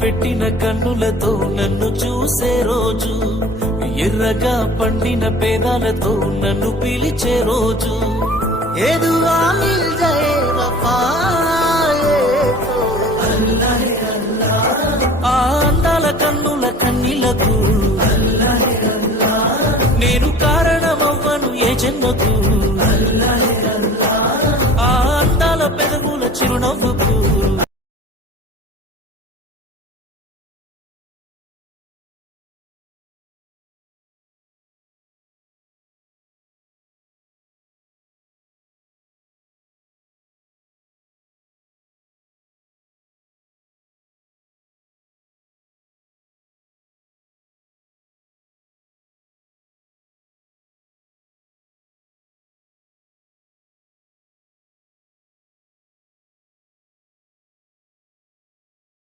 పెట్టిన కన్నులతో నన్ను చూసే రోజు, ఎర్రగా పండిన పేదాలతో నన్ను పిలిచే రోజు, ఏదువా మిల్ జయే వఫా ఆ అందాల కన్నుల కన్నీలకు నేను కారణమవ్వను ఏ జన్మకు, ఆ అందాల పెదవుల చిరునవ్వుకు